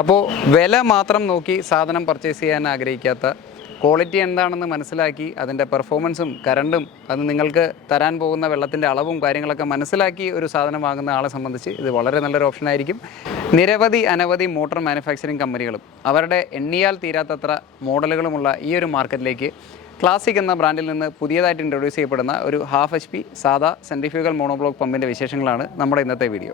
അപ്പോൾ വില മാത്രം നോക്കി സാധനം പർച്ചേസ് ചെയ്യാൻ ആഗ്രഹിക്കാത്ത, ക്വാളിറ്റി എന്താണെന്ന് മനസ്സിലാക്കി അതിൻ്റെ പെർഫോമൻസും കറണ്ടും അത് നിങ്ങൾക്ക് തരാൻ പോകുന്ന വെള്ളത്തിൻ്റെ അളവും കാര്യങ്ങളൊക്കെ മനസ്സിലാക്കി ഒരു സാധനം വാങ്ങുന്ന ആളെ സംബന്ധിച്ച് ഇത് വളരെ നല്ലൊരു ഓപ്ഷനായിരിക്കും. അനവധി മോട്ടോർ മാനുഫാക്ചറിങ് കമ്പനികളും അവരുടെ എണ്ണിയാൽ തീരാത്തത്ര മോഡലുകളുമുള്ള ഈ ഒരു മാർക്കറ്റിലേക്ക് ക്ലാസിക് എന്ന ബ്രാൻഡിൽ നിന്ന് പുതിയതായിട്ട് ഇൻട്രൊഡ്യൂസ് ചെയ്യപ്പെടുന്ന ഒരു ഹാഫ് HP സാധാ സെൻട്രിഫ്യൂഗൽ മോണോബ്ലോക്ക് പമ്പിൻ്റെ വിശേഷങ്ങളാണ് നമ്മുടെ ഇന്നത്തെ വീഡിയോ.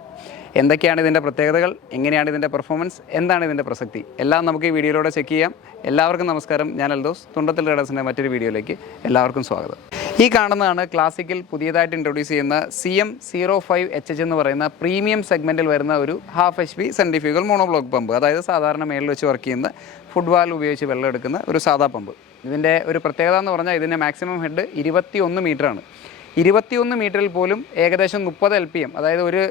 എന്തൊക്കെയാണ് ഇതിൻ്റെ പ്രത്യേകതകൾ, എങ്ങനെയാണ് ഇതിൻ്റെ പെർഫോമൻസ്, എന്താണ് ഇതിൻ്റെ പ്രസക്തി, എല്ലാം നമുക്ക് ഈ വീഡിയോയിലൂടെ ചെക്ക് ചെയ്യാം. എല്ലാവർക്കും നമസ്കാരം, ഞാൻ എൽദോസ്. തുണ്ടത്തിൽ റേഡേഴ്സിൻ്റെ മറ്റൊരു വീഡിയോയിലേക്ക് എല്ലാവർക്കും സ്വാഗതം. ഈ കാണുന്നതാണ് ക്ലാസിക്കിൽ പുതിയതായിട്ട് ഇൻട്രൊഡ്യൂസ് ചെയ്യുന്ന CM05HH എന്ന് പറയുന്ന പ്രീമിയം സെഗ്മെൻറ്റിൽ വരുന്ന ഒരു half HP centrifugal monoblock pump. അതായത് സാധാരണ മേളിൽ വെച്ച് വർക്ക് ചെയ്യുന്ന ഫുഡ് വാൽവ് ഉപയോഗിച്ച് വെള്ളം എടുക്കുന്ന ഒരു സാധാ പമ്പ്. ഇതിൻ്റെ ഒരു പ്രത്യേകത എന്ന് പറഞ്ഞാൽ ഇതിൻ്റെ മാക്സിമം ഹെഡ് 21 മീറ്ററാണ്. 21 മീറ്ററിൽ പോലും ഏകദേശം 30 LPM, അതായത് ഒരു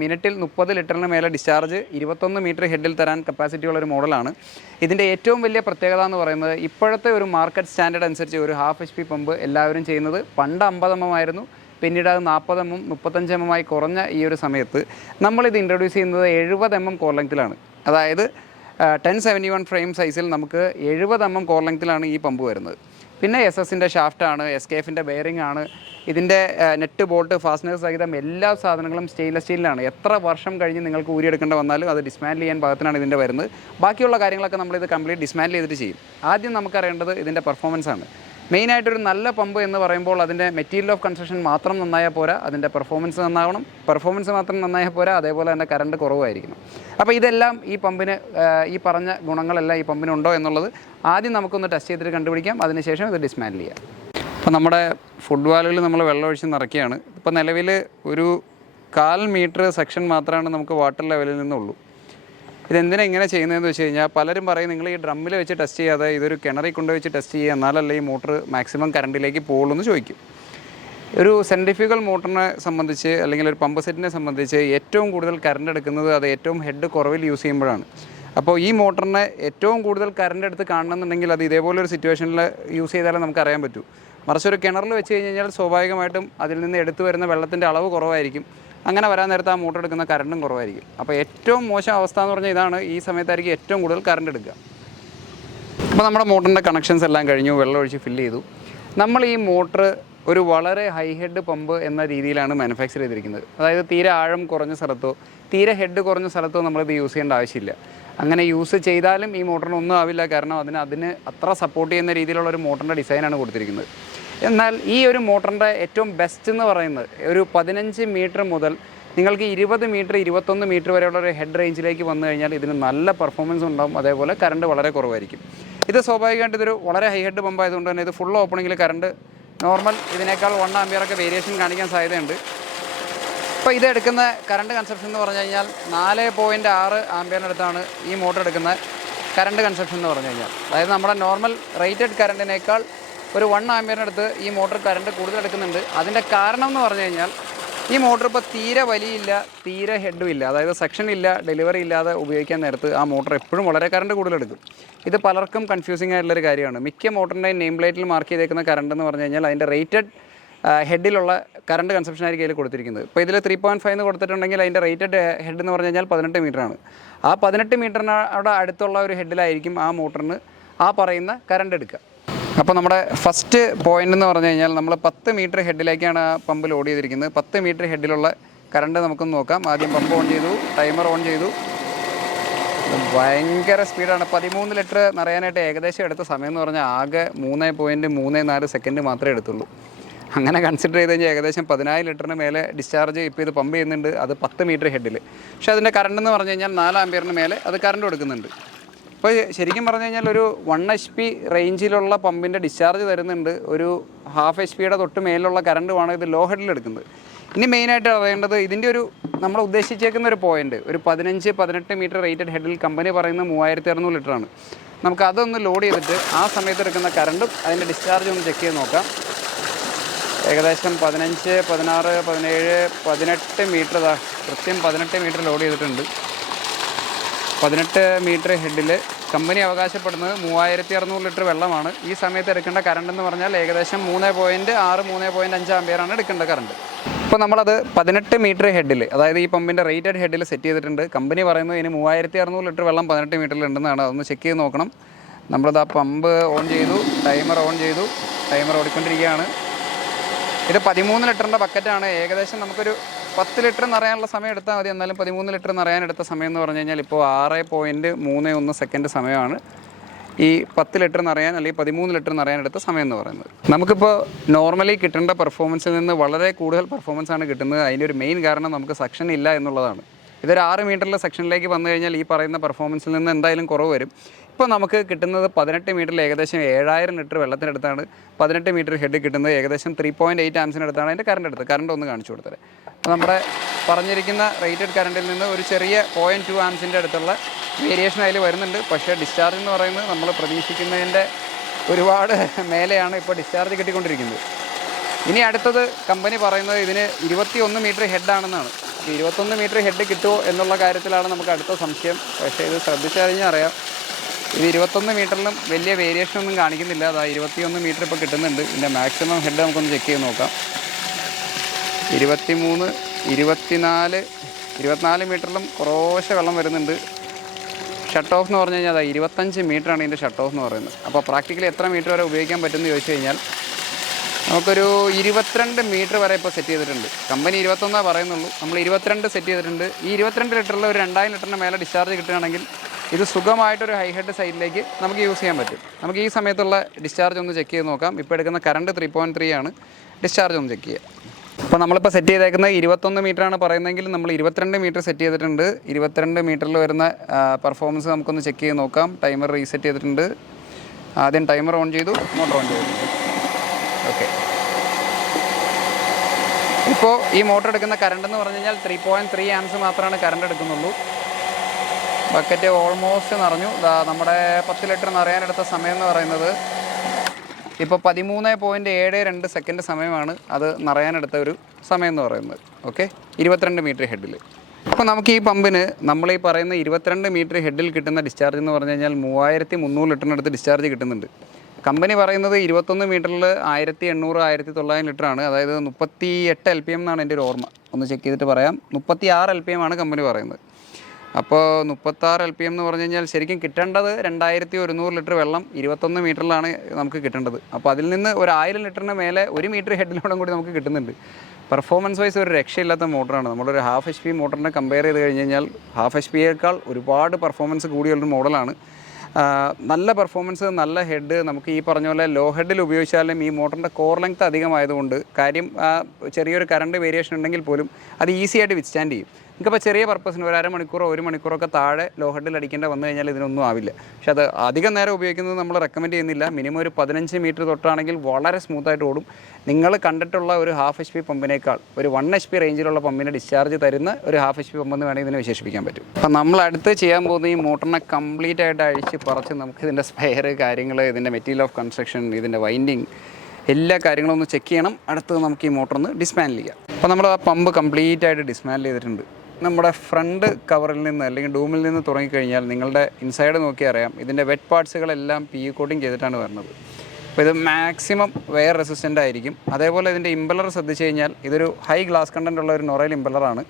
മിനിറ്റിൽ 30 ലിറ്ററിന് മേലെ ഡിസ്ചാർജ് 21 മീറ്റർ ഹെഡിൽ തരാൻ കപ്പാസിറ്റിയുള്ള ഒരു മോഡലാണ്. ഇതിൻ്റെ ഏറ്റവും വലിയ പ്രത്യേകത എന്ന് പറയുന്നത് ഇപ്പോഴത്തെ ഒരു മാർക്കറ്റ് സ്റ്റാൻഡേർഡ് അനുസരിച്ച് ഒരു ഹാഫ് HP പമ്പ് എല്ലാവരും ചെയ്യുന്നത് പണ്ട് 50 mm ആയിരുന്നു, പിന്നീട് അത് 40 mm 35 mm ആയി കുറഞ്ഞ ഈ ഒരു സമയത്ത് നമ്മളിത് ഇൻട്രൊഡ്യൂസ് ചെയ്യുന്നത് 70 mm കോർ ലെങ്ത്തിലാണ്. അതായത് 1071 ഫ്രെയിം സൈസിൽ നമുക്ക് 70 mm കോർ ലെങ്ത്തിലാണ് ഈ പമ്പ് വരുന്നത്. പിന്നെ SS-ൻ്റെ ഷാഫ്റ്റാണ്, SKF-ൻ്റെ ബെയറിംഗ് ആണ്, ഇതിൻ്റെ നെറ്റ് ബോൾട്ട് ഫാസ്റ്റനർ സഹിതം എല്ലാ സാധനങ്ങളും സ്റ്റെയിൻലെസ് സ്റ്റീലിലാണ്. എത്ര വർഷം കഴിഞ്ഞ് നിങ്ങൾക്ക് ഊരിയെടുക്കേണ്ട വന്നാലും അത് ഡിസ്മാൻഡിൽ ചെയ്യാൻ പാകത്തിനാണ് ഇതിൻ്റെ വരുന്നത്. ബാക്കിയുള്ള കാര്യങ്ങളൊക്കെ നമ്മളിത് കംപ്ലീറ്റ് ഡിസ്മാൻഡിൽ ചെയ്തിട്ട് ചെയ്യും. ആദ്യം നമുക്കറിയേണ്ടത് ഇതിൻ്റെ പെർഫോമൻസ് ആണ്. മെയിനായിട്ടൊരു നല്ല പമ്പ് എന്ന് പറയുമ്പോൾ അതിൻ്റെ മെറ്റീരിയൽ ഓഫ് കൺസ്ട്രക്ഷൻ മാത്രം നന്നായാൽ പോരാ, അതിൻ്റെ പെർഫോമൻസ് നന്നാവണം. പെർഫോമൻസ് മാത്രം നന്നായാൽ പോരാ, അതേപോലെ തന്നെ കറണ്ട് കുറവായിരിക്കണം. അപ്പോൾ ഇതെല്ലാം ഈ പമ്പിന്, ഈ പറഞ്ഞ ഗുണങ്ങളെല്ലാം ഈ പമ്പിനുണ്ടോ എന്നുള്ളത് ആദ്യം നമുക്കൊന്ന് ടെസ്റ്റ് ചെയ്തിട്ട് കണ്ടുപിടിക്കാം. അതിനുശേഷം ഇത് ഡിസ്മാൻഡിൽ ചെയ്യാം. അപ്പോൾ നമ്മുടെ ഫുഡ് വാൽവിൽ നമ്മൾ വെള്ളം ഒഴിച്ച് നിറയ്ക്കുകയാണ്. ഇപ്പോൾ നിലവിൽ ഒരു 1/4 മീറ്റർ സെക്ഷൻ മാത്രമാണ് നമുക്ക് വാട്ടർ ലെവലിൽ നിന്നുള്ളൂ. ഇതെന്തിനാണ് ഇങ്ങനെ ചെയ്യുന്നതെന്ന് വെച്ച് കഴിഞ്ഞാൽ പലരും പറയും നിങ്ങൾ ഈ ഡ്രമ്മിൽ വെച്ച് ടെസ്റ്റ് ചെയ്യാതെ ഇതൊരു കിണറിൽ കൊണ്ടുവച്ച് ടെസ്റ്റ് ചെയ്യുക, എന്നാലല്ലേ ഈ മോട്ടർ മാക്സിമം കറണ്ടിലേക്ക് പോകുള്ളൂ എന്ന് ചോദിക്കും. ഒരു സെൻട്രിഫ്യൂഗൽ മോട്ടറിനെ സംബന്ധിച്ച് അല്ലെങ്കിൽ ഒരു പമ്പ് സെറ്റിനെ സംബന്ധിച്ച് ഏറ്റവും കൂടുതൽ കറണ്ട് എടുക്കുന്നത് അത് ഏറ്റവും ഹെഡ് കുറവിൽ യൂസ് ചെയ്യുമ്പോഴാണ്. അപ്പോൾ ഈ മോട്ടറിനെ ഏറ്റവും കൂടുതൽ കറണ്ട് എടുത്ത് കാണണമെന്നുണ്ടെങ്കിൽ അത് ഇതേപോലെ ഒരു സിറ്റുവേഷനിൽ യൂസ് ചെയ്താലേ നമുക്ക് അറിയാൻ പറ്റൂ. മറിച്ച് ഒരു കിണറിൽ വെച്ച് കഴിഞ്ഞാൽ സ്വാഭാവികമായിട്ടും അതിൽ നിന്ന് എടുത്തു വരുന്ന വെള്ളത്തിൻ്റെ അളവ് കുറവായിരിക്കും. അങ്ങനെ വരാൻ നേരത്ത് ആ മോട്ടർ എടുക്കുന്ന കറണ്ടും കുറവായിരിക്കും. അപ്പോൾ ഏറ്റവും മോശം അവസ്ഥ എന്ന് പറഞ്ഞാൽ ഇതാണ്. ഈ സമയത്തായിരിക്കും ഏറ്റവും കൂടുതൽ കറണ്ട് എടുക്കുക. അപ്പോൾ നമ്മുടെ മോട്ടറിൻ്റെ കണക്ഷൻസ് എല്ലാം കഴിഞ്ഞു, വെള്ളം ഒഴിച്ച് ഫില്ല് ചെയ്തു. നമ്മൾ ഈ മോട്ടർ ഒരു വളരെ ഹൈ ഹെഡ് പമ്പ് എന്ന രീതിയിലാണ് മാനുഫാക്ചർ ചെയ്തിരിക്കുന്നത്. അതായത് തീരെ ആഴം കുറഞ്ഞ സ്ഥലത്തോ തീരെ ഹെഡ് കുറഞ്ഞ സ്ഥലത്തോ നമ്മളിത് യൂസ് ചെയ്യേണ്ട ആവശ്യമില്ല. അങ്ങനെ യൂസ് ചെയ്താലും ഈ മോട്ടറിനൊന്നും ആവില്ല. കാരണം അതിന് അത്ര സപ്പോർട്ട് ചെയ്യുന്ന രീതിയിലുള്ള ഒരു മോട്ടറിൻ്റെ ഡിസൈനാണ് കൊടുത്തിരിക്കുന്നത്. എന്നാൽ ഈ ഒരു മോട്ടറിൻ്റെ ഏറ്റവും ബെസ്റ്റ് എന്ന് പറയുന്നത് ഒരു 15 മീറ്റർ മുതൽ നിങ്ങൾക്ക് 20 മീറ്റർ 21 മീറ്റർ വരെയുള്ള ഒരു ഹെഡ് റേഞ്ചിലേക്ക് വന്നു കഴിഞ്ഞാൽ ഇതിന് നല്ല പെർഫോമൻസ് ഉണ്ടാകും. അതേപോലെ കറണ്ട് വളരെ കുറവായിരിക്കും. ഇത് സ്വാഭാവികമായിട്ട് ഇതൊരു വളരെ ഹൈ ഹെഡ് പമ്പ് ആയതുകൊണ്ട് തന്നെ ഇത് ഫുൾ ഓപ്പണിങ്ങിൽ കറണ്ട് നോർമൽ ഇതിനേക്കാൾ 1 ആമ്പിയറൊക്കെ വേരിയേഷൻ കാണിക്കാൻ സാധ്യതയുണ്ട്. ഇപ്പോൾ ഇതെടുക്കുന്ന കറണ്ട് കൺസപ്ഷൻ എന്ന് പറഞ്ഞു കഴിഞ്ഞാൽ 4.6 ആമ്പിയറിനടുത്താണ് ഈ മോട്ടർ എടുക്കുന്ന കറണ്ട് കൺസപ്ഷൻ എന്ന് പറഞ്ഞു കഴിഞ്ഞാൽ. അതായത് നമ്മുടെ നോർമൽ റേറ്റഡ് കറണ്ടിനേക്കാൾ ഒരു 1 ആമ്പിയറിനടുത്ത് ഈ മോട്ടർ കറണ്ട് കൂടുതൽ എടുക്കുന്നുണ്ട്. അതിൻ്റെ കാരണം എന്ന് പറഞ്ഞു കഴിഞ്ഞാൽ ഈ മോട്ടർ ഇപ്പോൾ തീരെ വലിയില്ല, തീരെ ഹെഡും ഇല്ല, അതായത് സെക്ഷൻ ഇല്ല, ഡെലിവറി ഇല്ലാതെ ഉപയോഗിക്കാൻ നേരത്ത് ആ മോട്ടർ എപ്പോഴും വളരെ കറണ്ട് കൂടുതലെടുക്കും. ഇത് പലർക്കും കൺഫ്യൂസിങ് ആയിട്ടുള്ളൊരു കാര്യമാണ്. മിക്ക മോട്ടറിൻ്റെയും നെയിം പ്ലേറ്റിൽ മാർക്ക് ചെയ്തേക്കുന്ന കറണ്ട് എന്ന് പറഞ്ഞു കഴിഞ്ഞാൽ അതിൻ്റെ റേറ്റഡ് ഹെഡിലുള്ള കറണ്ട് കൺസപ്ഷൻ ആയിരിക്കും അതിൽ കൊടുത്തിരിക്കുന്നത്. ഇപ്പോൾ ഇതിൽ 3.5 എന്ന് കൊടുത്തിട്ടുണ്ടെങ്കിൽ അതിൻ്റെ റേറ്റഡ് ഹെഡ് എന്ന് പറഞ്ഞു കഴിഞ്ഞാൽ 18 മീറ്ററാണ്. ആ 18 മീറ്ററിനോട് അടുത്തുള്ള ഒരു ഹെഡിലായിരിക്കും ആ മോട്ടറിന് ആ പറയുന്ന കറണ്ട് എടുക്കുക. അപ്പോൾ നമ്മുടെ ഫസ്റ്റ് പോയിൻ്റ് എന്ന് പറഞ്ഞു കഴിഞ്ഞാൽ നമ്മൾ 10 മീറ്റർ ഹെഡിലേക്കാണ് ആ പമ്പ് ലോഡ് ചെയ്തിരിക്കുന്നത്. 10 മീറ്റർ ഹെഡിലുള്ള കറണ്ട് നമുക്കൊന്ന് നോക്കാം. ആദ്യം പമ്പ് ഓൺ ചെയ്തു, ടൈമർ ഓൺ ചെയ്തു. ഭയങ്കര സ്പീഡാണ്. 13 ലിറ്റർ നിറയാനായിട്ട് ഏകദേശം എടുത്ത സമയം എന്ന് പറഞ്ഞാൽ ആകെ 3.34 സെക്കൻഡ് മാത്രമേ എടുത്തുള്ളൂ. അങ്ങനെ കൺസിഡർ ചെയ്ത് കഴിഞ്ഞാൽ ഏകദേശം 14 ലിറ്ററിന് മേലെ ഡിസ്ചാർജ് ഇപ്പോൾ ഇത് പമ്പ് ചെയ്യുന്നുണ്ട്. അത് 10 മീറ്റർ ഹെഡിൽ. പക്ഷേ അതിൻ്റെ കറണ്ട് എന്ന് പറഞ്ഞു കഴിഞ്ഞാൽ 4 ആമ്പിയറിന് മേലെ അത് കറണ്ട് കൊടുക്കുന്നുണ്ട്. ഇപ്പോൾ ശരിക്കും പറഞ്ഞു കഴിഞ്ഞാൽ ഒരു 1 HP റേഞ്ചിലുള്ള പമ്പിൻ്റെ ഡിസ്ചാർജ് തരുന്നുണ്ട്. ഒരു ഹാഫ് HP തൊട്ട് മേലുള്ള കറണ്ടുമാണ് ഇത് ലോ ഹെഡിൽ എടുക്കുന്നത്. ഇനി മെയിനായിട്ട് അറിയേണ്ടത് ഇതിൻ്റെ ഒരു നമ്മൾ ഉദ്ദേശിച്ചേക്കുന്ന ഒരു പോയിൻ്റ് ഒരു 15-18 മീറ്റർ റേറ്റഡ് ഹെഡിൽ കമ്പനി പറയുന്നത് 3600 ലിറ്ററാണ്. നമുക്ക് അതൊന്ന് ലോഡ് ചെയ്തിട്ട് ആ സമയത്ത് എടുക്കുന്ന കറണ്ടും അതിൻ്റെ ഡിസ്ചാർജ് ഒന്ന് ചെക്ക് ചെയ്ത് നോക്കാം. ഏകദേശം 15, 16, 17, 18 മീറ്റർ കൃത്യം 18 മീറ്റർ ലോഡ് ചെയ്തിട്ടുണ്ട്. 18 മീറ്റർ ഹെഡിൽ കമ്പനി അവകാശപ്പെടുന്നത് 3600 ലിറ്റർ വെള്ളമാണ്. ഈ സമയത്ത് എടുക്കേണ്ട കറണ്ട് എന്ന് പറഞ്ഞാൽ ഏകദേശം 3.6, 3.5 ആമ്പിയറാണ് എടുക്കേണ്ട കറണ്ട്. ഇപ്പോൾ ഇപ്പോൾ നമ്മളത് 18 മീറ്റർ ഹെഡിൽ, അതായത് ഈ പമ്പിൻ്റെ റേറ്റഡ് ഹെഡിൽ സെറ്റ് ചെയ്തിട്ടുണ്ട്. കമ്പനി പറയുന്നത് ഇതിന് 3600 ലിറ്റർ വെള്ളം 18 മീറ്ററിൽ ഉണ്ടെന്നാണ്. അതൊന്ന് ചെക്ക് ചെയ്ത് നോക്കണം. നമ്മളത് ആ പമ്പ് ഓൺ ചെയ്തു, ടൈമർ ഓൺ ചെയ്തു, ടൈമർ ഓടിക്കൊണ്ടിരിക്കുകയാണ്. ഇത് 13 ലിറ്ററിൻ്റെ ബക്കറ്റാണ്. ഏകദേശം നമുക്കൊരു 10 ലിറ്റർ നിറയാനുള്ള സമയം എടുത്താൽ മതി. എന്നാലും 13 ലിറ്റർ നിറയാനെടുത്ത സമയം എന്ന് പറഞ്ഞു കഴിഞ്ഞാൽ ഇപ്പോൾ 6.31 സെക്കൻഡ് സമയമാണ് ഈ 10 ലിറ്റർ നിറയാൻ അല്ലെങ്കിൽ 13 ലിറ്റർ നിറയാനെടുത്ത സമയം എന്ന് പറയുന്നത്. നമുക്കിപ്പോൾ നോർമലി കിട്ടേണ്ട പെർഫോമൻസിൽ നിന്ന് വളരെ കൂടുതൽ പെർഫോമൻസാണ് കിട്ടുന്നത്. അതിൻ്റെ ഒരു മെയിൻ കാരണം നമുക്ക് സക്ഷൻ ഇല്ല എന്നുള്ളതാണ്. ഇതൊരു 6 മീറ്ററിലെ സെക്ഷനിലേക്ക് വന്നു കഴിഞ്ഞാൽ ഈ പറയുന്ന പെർഫോമൻസിൽ നിന്ന് എന്തായാലും കുറവ് വരും. ഇപ്പോൾ നമുക്ക് കിട്ടുന്നത് 18 മീറ്ററിൽ ഏകദേശം 7000 ലിറ്റർ വെള്ളത്തിനടുത്താണ് 18 മീറ്റർ ഹെഡ് കിട്ടുന്നത്. ഏകദേശം 3.8 ആംസിനടുത്താണ് അതിൻ്റെ കറണ്ട് ഒന്ന് കാണിച്ചു കൊടുത്തത്. അപ്പോൾ നമ്മുടെ പറഞ്ഞിരിക്കുന്ന റേറ്റഡ് കറണ്ടിൽ നിന്ന് ഒരു ചെറിയ 0.2 ആംസിൻ്റെ അടുത്തുള്ള വേരിയേഷൻ അതിൽ വരുന്നുണ്ട്. പക്ഷേ ഡിസ്ചാർജ് എന്ന് പറയുന്നത് നമ്മൾ പ്രതീക്ഷിക്കുന്നതിൻ്റെ ഒരുപാട് മേലെയാണ് ഇപ്പോൾ ഡിസ്ചാർജ് കിട്ടിക്കൊണ്ടിരിക്കുന്നത്. ഇനി അടുത്തത് കമ്പനി പറയുന്നത് ഇതിന് 21 മീറ്റർ ഹെഡാണെന്നാണ്. 21 മീറ്റർ ഹെഡ് കിട്ടുമോ എന്നുള്ള കാര്യത്തിലാണ് നമുക്ക് അടുത്ത സംശയം. പക്ഷേ ഇത് ശ്രദ്ധിച്ചറിഞ്ഞാൽ അറിയാം, ഇത് 21 മീറ്ററിലും വലിയ വേരിയേഷൻ ഒന്നും കാണിക്കുന്നില്ല. അതാ 21 മീറ്റർ ഇപ്പോൾ കിട്ടുന്നുണ്ട്. ഇതിൻ്റെ മാക്സിമം ഹെഡ് നമുക്കൊന്ന് ചെക്ക് ചെയ്ത് നോക്കാം. 23, 24, 24 മീറ്ററിലും കുറേശ്ശെ വെള്ളം വരുന്നുണ്ട്. ഷട്ട് ഓഫ് എന്ന് പറഞ്ഞു കഴിഞ്ഞാൽ അതാ 25 മീറ്ററാണ് ഇതിൻ്റെ ഷട്ട് ഓഫ് എന്ന് പറയുന്നത്. അപ്പോൾ പ്രാക്ടിക്കലി എത്ര മീറ്റർ വരെ ഉപയോഗിക്കാൻ പറ്റുമെന്ന് ചോദിച്ചു കഴിഞ്ഞാൽ നമുക്കൊരു 22 മീറ്റർ വരെ ഇപ്പോൾ സെറ്റ് ചെയ്തിട്ടുണ്ട്. കമ്പനി 21 പറയുന്നുള്ളൂ, നമ്മൾ 22 സെറ്റ് ചെയ്തിട്ടുണ്ട്. ഈ 22 ലിറ്ററിൽ ഒരു 2000 ലിറ്ററിന് മേലെ ഡിസ്ചാർജ് കിട്ടുകയാണെങ്കിൽ ഇത് സുഖമായിട്ടൊരു ഹൈ ഹെഡ് സൈഡിലേക്ക് നമുക്ക് യൂസ് ചെയ്യാൻ പറ്റും. നമുക്ക് ഈ സമയത്തുള്ള ഡിസ്ചാർജ് ഒന്ന് ചെക്ക് ചെയ്ത് നോക്കാം. ഇപ്പോൾ എടുക്കുന്ന കറണ്ട് 3.3 ആണ്. ഡിസ്ചാർജ് ഒന്ന് ചെക്ക് ചെയ്യുക. അപ്പോൾ നമ്മളിപ്പോൾ സെറ്റ് ചെയ്തേക്കുന്നത് 21 മീറ്ററാണ് പറയുന്നതെങ്കിൽ നമ്മൾ 22 മീറ്റർ സെറ്റ് ചെയ്തിട്ടുണ്ട്. 22 മീറ്ററിൽ വരുന്ന പെർഫോമൻസ് നമുക്കൊന്ന് ചെക്ക് ചെയ്ത് നോക്കാം. ടൈമർ റീസെറ്റ് ചെയ്തിട്ടുണ്ട്. ആദ്യം ടൈമർ ഓൺ ചെയ്തു, മോട്ടർ ഓൺ ചെയ്തിട്ടുണ്ട്. ഓക്കെ, ഇപ്പോൾ ഈ മോട്ടർ എടുക്കുന്ന കറണ്ട് എന്ന് പറഞ്ഞു കഴിഞ്ഞാൽ 3.3 ആംസ് മാത്രമാണ് കറണ്ട് എടുക്കുന്നുള്ളൂ. ബക്കറ്റ് ഓൾമോസ്റ്റ് നിറഞ്ഞു. നമ്മുടെ 10 ലിറ്റർ നിറയാനെടുത്ത സമയം എന്ന് പറയുന്നത് ഇപ്പോൾ 13.72 സെക്കൻഡ് സമയമാണ് അത് നിറയാനെടുത്ത ഒരു സമയം എന്ന് പറയുന്നത്. ഓക്കെ, 22 മീറ്റർ ഹെഡിൽ. അപ്പോൾ നമുക്ക് ഈ പമ്പിന് നമ്മൾ ഈ പറയുന്ന 22 മീറ്റർ ഹെഡിൽ കിട്ടുന്ന ഡിസ്ചാർജ് എന്ന് പറഞ്ഞു കഴിഞ്ഞാൽ 3300 ലിറ്ററിനടുത്ത് ഡിസ്ചാർജ് കിട്ടുന്നുണ്ട്. കമ്പനി പറയുന്നത് 21 മീറ്ററിൽ 1800, 1900 ലിറ്ററാണ്. അതായത് 38 LPM എന്നാണ് എൻ്റെ ഒരു ഓർമ്മ. ഒന്ന് ചെക്ക് ചെയ്തിട്ട് പറയാം. 36 LPM ആണ് കമ്പനി പറയുന്നത്. അപ്പോൾ 36 LPM എന്ന് പറഞ്ഞു കഴിഞ്ഞാൽ ശരിക്കും കിട്ടേണ്ടത് 2100 ലിറ്റർ വെള്ളം 21 മീറ്ററിലാണ് നമുക്ക് കിട്ടേണ്ടത്. അപ്പോൾ അതിൽ നിന്ന് ഒരു 1000 ലിറ്ററിന് മേലെ 1 മീറ്റർ ഹെഡിലോടും കൂടി നമുക്ക് കിട്ടുന്നുണ്ട്. പെർഫോമൻസ് വൈസ് ഒരു രക്ഷയില്ലാത്ത മോട്ടറാണ്. നമ്മളൊരു ഹാഫ് HP മോട്ടറിനെ കമ്പയർ ചെയ്ത് കഴിഞ്ഞ് കഴിഞ്ഞാൽ ഹാഫ് HPയേക്കാൾ ഒരുപാട് പെർഫോമൻസ് കൂടിയുള്ളൊരു മോഡലാണ്. നല്ല പെർഫോമൻസ്, നല്ല ഹെഡ്. നമുക്ക് ഈ പറഞ്ഞ പോലെ ലോ ഹെഡിൽ ഉപയോഗിച്ചാലും ഈ മോട്ടറിൻ്റെ കോർ ലെങ്ത് അധികമായതുകൊണ്ട് കാര്യം ചെറിയൊരു കറണ്ട് വേരിയേഷൻ ഉണ്ടെങ്കിൽ പോലും അത് ഈസി ആയിട്ട് വിത്ത്സ്റ്റാൻഡ് ചെയ്യും. നമുക്കപ്പോൾ ചെറിയ പർപ്പസിന് ഒരു അരമണിക്കൂറോ 1 മണിക്കൂറൊക്കെ താഴെ ലോ ഹെഡിൽ അടിക്കേണ്ട വന്നു കഴിഞ്ഞാൽ ഇതിനൊന്നും ആവില്ല. പക്ഷേ അത് അധികം നേരം ഉപയോഗിക്കുന്നത് നമ്മൾ റെക്കമെൻഡ് ചെയ്യുന്നില്ല. മിനിമം ഒരു 15 മീറ്റർ തൊട്ടാണെങ്കിൽ വളരെ സ്മൂത്തായിട്ട് ഓടും. നിങ്ങൾ കണ്ടിട്ടുള്ള ഒരു ഹാഫ് HP പമ്പിനേക്കാൾ ഒരു 1 HP റേഞ്ചിലുള്ള പമ്പിനെ ഡിസ്ചാർജ് തരുന്ന ഒരു ഹാഫ് HP പമ്പെന്ന് വേണമെങ്കിൽ ഇതിനെ വിശേഷിപ്പിക്കാൻ പറ്റും. അപ്പം നമ്മൾ അടുത്ത് ചെയ്യാൻ പോകുന്ന ഈ മോട്ടറിനെ കംപ്ലീറ്റ് ആയിട്ട് അഴിച്ച് പറിച്ച് നമുക്ക് ഇതിൻ്റെ സ്പെയർ കാര്യങ്ങൾ, ഇതിൻ്റെ മെറ്റീരിയൽ ഓഫ് കൺസ്ട്രക്ഷൻ, ഇതിൻ്റെ വൈൻഡിങ്, എല്ലാ കാര്യങ്ങളും ഒന്ന് ചെക്ക് ചെയ്യണം. അടുത്ത് നമുക്ക് ഈ മോട്ടറിന് ഡിസ്മാൻഡിൽ ചെയ്യാം. അപ്പോൾ നമ്മൾ ആ പമ്പ് കംപ്ലീറ്റ് ആയിട്ട് ഡിസ്മാൻഡിൽ ചെയ്തിട്ടുണ്ട്. നമ്മുടെ ഫ്രണ്ട് കവറിൽ നിന്ന് അല്ലെങ്കിൽ ഡൂമിൽ നിന്ന് തുടങ്ങിക്കഴിഞ്ഞാൽ നിങ്ങളുടെ ഇൻസൈഡ് നോക്കിയാൽ അറിയാം ഇതിൻ്റെ വെറ്റ് പാർട്സുകളെല്ലാം PU കോട്ടിങ് ചെയ്തിട്ടാണ് വരുന്നത്. അപ്പോൾ ഇത് മാക്സിമം വെയർ റെസിസ്റ്റൻ്റ് ആയിരിക്കും. അതേപോലെ ഇതിൻ്റെ ഇമ്പലർ ശ്രദ്ധിച്ച് കഴിഞ്ഞാൽ ഇതൊരു ഹൈ ഗ്ലാസ് കണ്ടൻ്റ് ഉള്ള ഒരു നൊറൈൽ ഇമ്പലറാണ്.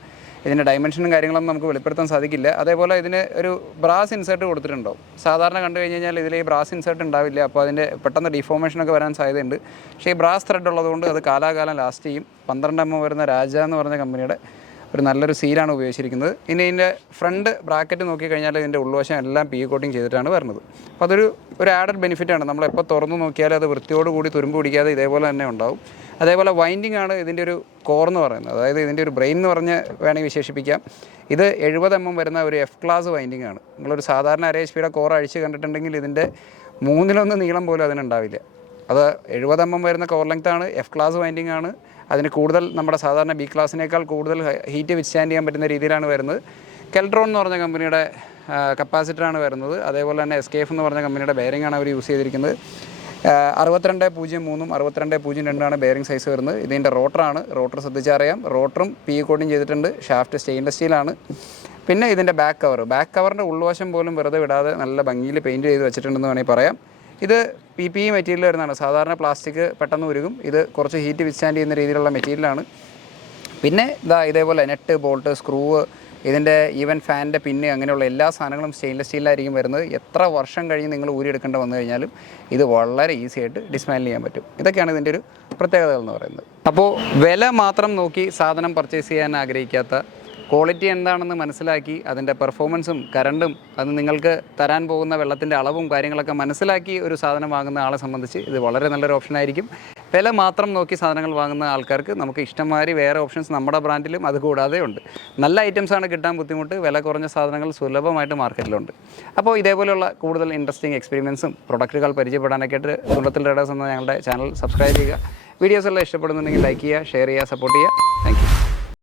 ഇതിൻ്റെ ഡയമെൻഷനും കാര്യങ്ങളൊന്നും നമുക്ക് വെളിപ്പെടുത്താൻ സാധിക്കില്ല. അതേപോലെ ഇതിന് ഒരു ബ്രാസ് ഇൻസേർട്ട് കൊടുത്തിട്ടുണ്ടാവും. സാധാരണ കണ്ടു കഴിഞ്ഞ് കഴിഞ്ഞാൽ ഇതിൽ ഈ ബ്രാസ് ഇൻസേർട്ട് ഉണ്ടാവില്ല. അപ്പോൾ അതിൻ്റെ പെട്ടെന്ന് ഡിഫോർമേഷനൊക്കെ വരാൻ സാധ്യതയുണ്ട്. പക്ഷേ ഈ ബ്രാസ് ത്രെഡ് ഉള്ളതുകൊണ്ട് അത് കാലാകാലം ലാസ്റ്റ് ചെയ്യും. 12 mm വരുന്ന രാജ എന്ന് പറഞ്ഞ കമ്പനിയുടെ ഒരു നല്ലൊരു സീലാണ് ഉപയോഗിച്ചിരിക്കുന്നത്. ഇനി ഇതിൻ്റെ ഫ്രണ്ട് ബ്രാക്കറ്റ് നോക്കിക്കഴിഞ്ഞാൽ ഇതിൻ്റെ ഉൾവശം എല്ലാം PU കോട്ടിങ് ചെയ്തിട്ടാണ് വരുന്നത്. അപ്പോൾ അതൊരു ആഡഡ് ബെനിഫിറ്റാണ്. നമ്മളെപ്പോൾ തുറന്നു നോക്കിയാൽ അത് വൃത്തിയോടുകൂടി തുരുമ്പ് പിടിക്കാതെ ഇതേപോലെ തന്നെ ഉണ്ടാവും. അതേപോലെ വൈൻഡിങ് ആണ് ഇതിൻ്റെ ഒരു കോർ എന്ന് പറയുന്നത്. അതായത് ഇതിൻ്റെ ഒരു ബ്രെയിൻ എന്ന് പറഞ്ഞ് വേണമെങ്കിൽ വിശേഷിപ്പിക്കാം. ഇത് 70 mm വരുന്ന ഒരു F ക്ലാസ് വൈൻഡിങ് ആണ്. നിങ്ങളൊരു സാധാരണ RHPയുടെ കോർ അഴിച്ച് കണ്ടിട്ടുണ്ടെങ്കിൽ ഇതിൻ്റെ 1/3 നീളം പോലും അതിനുണ്ടാവില്ല. അത് 70 mm വരുന്ന കോർ ലെങ്ത് ആണ്. F ക്ലാസ് വൈൻഡിങ് ആണ്. അതിന് കൂടുതൽ നമ്മുടെ സാധാരണ B ക്ലാസ്സിനേക്കാൾ കൂടുതൽ ഹീറ്റ് വിത്ത്സ്റ്റാൻഡ് ചെയ്യാൻ പറ്റുന്ന രീതിയിലാണ് വരുന്നത്. കെൽട്രോൺ എന്ന് പറഞ്ഞ കമ്പനിയുടെ കപ്പാസിറ്ററാണ് വരുന്നത്. അതേപോലെ തന്നെ SKF എന്ന് പറഞ്ഞ കമ്പനിയുടെ ബെയറിംഗ് ആണ് അവർ യൂസ് ചെയ്തിരിക്കുന്നത്. 62.03 62.02 ബെയറിംഗ് സൈസ് വരുന്നത്. ഇതിൻ്റെ റോട്ടറാണ്. റോട്ടർ ശ്രദ്ധിച്ചറിയാം. റോട്ടറും PU കോട്ടിങ് ചെയ്തിട്ടുണ്ട്. ഷാഫ്റ്റ് സ്റ്റെയിൻലെസ് സ്റ്റീലാണ്. പിന്നെ ഇതിൻ്റെ ബാക്ക് കവറിൻ്റെ ഉൾവശം പോലും വെറുതെ വിടാതെ നല്ല ഭംഗിയിൽ പെയിൻറ്റ് ചെയ്ത് വെച്ചിട്ടുണ്ടെന്ന് വേണമെങ്കിൽ പറയാം. ഇത് PPE മെറ്റീരിയൽ വരുന്നതാണ്. സാധാരണ പ്ലാസ്റ്റിക് പെട്ടെന്ന് ഉരുകും. ഇത് കുറച്ച് ഹീറ്റ് വിത്ത്സ്റ്റാൻഡ് ചെയ്യുന്ന രീതിയിലുള്ള മെറ്റീരിയലാണ്. പിന്നെ ഇതേപോലെ നെറ്റ്, ബോൾട്ട്, സ്ക്രൂ, ഇതിൻ്റെ ഈവൻ ഫാനിൻ്റെ പിന്ന്, അങ്ങനെയുള്ള എല്ലാ സാധനങ്ങളും സ്റ്റെയിൻലെസ് സ്റ്റീലിലായിരിക്കും വരുന്നത്. എത്ര വർഷം കഴിഞ്ഞ് നിങ്ങൾ ഊരിയെടുക്കേണ്ട വന്നു കഴിഞ്ഞാലും ഇത് വളരെ ഈസി ആയിട്ട് ഡിസ്മാൻഡിൽ ചെയ്യാൻ പറ്റും. ഇതൊക്കെയാണ് ഇതിൻ്റെ ഒരു പ്രത്യേകതകൾ എന്ന് പറയുന്നത്. അപ്പോൾ വില മാത്രം നോക്കി സാധനം പർച്ചേസ് ചെയ്യാൻ ആഗ്രഹിക്കാത്ത, ക്വാളിറ്റി എന്താണെന്ന് മനസ്സിലാക്കി അതിൻ്റെ പെർഫോമൻസും കറണ്ടും അത് നിങ്ങൾക്ക് തരാൻ പോകുന്ന വെള്ളത്തിൻ്റെ അളവും കാര്യങ്ങളൊക്കെ മനസ്സിലാക്കി ഒരു സാധനം വാങ്ങുന്ന ആളെ സംബന്ധിച്ച് ഇത് വളരെ നല്ലൊരു ഓപ്ഷനായിരിക്കും. വില മാത്രം നോക്കി സാധനങ്ങൾ വാങ്ങുന്ന ആൾക്കാർക്ക് നമുക്ക് ഇഷ്ടംമാതിരി വേറെ ഓപ്ഷൻസ് നമ്മുടെ ബ്രാൻഡിലും അതുകൂടാതെ ഉണ്ട്. നല്ല ഐറ്റംസാണ് കിട്ടാൻ ബുദ്ധിമുട്ട്, വില കുറഞ്ഞ സാധനങ്ങൾ സുലഭമായിട്ട് മാർക്കറ്റിലുണ്ട്. അപ്പോൾ ഇതേപോലെയുള്ള കൂടുതൽ ഇൻട്രസ്റ്റിംഗ് എക്സ്പീരിയൻസും പ്രൊഡക്റ്റുകൾ പരിചയപ്പെടാനൊക്കെ ആയിട്ട് തുണ്ടത്തിൽ ട്രേഡേഴ്സ് എന്ന ഞങ്ങളുടെ ചാനൽ സബ്സ്ക്രൈബ് ചെയ്യുക. വീഡിയോസ് എല്ലാം ഇഷ്ടപ്പെടുന്നുണ്ടെങ്കിൽ ലൈക്ക് ചെയ്യുക, ഷെയർ ചെയ്യുക, സപ്പോർട്ട് ചെയ്യുക. Thank you.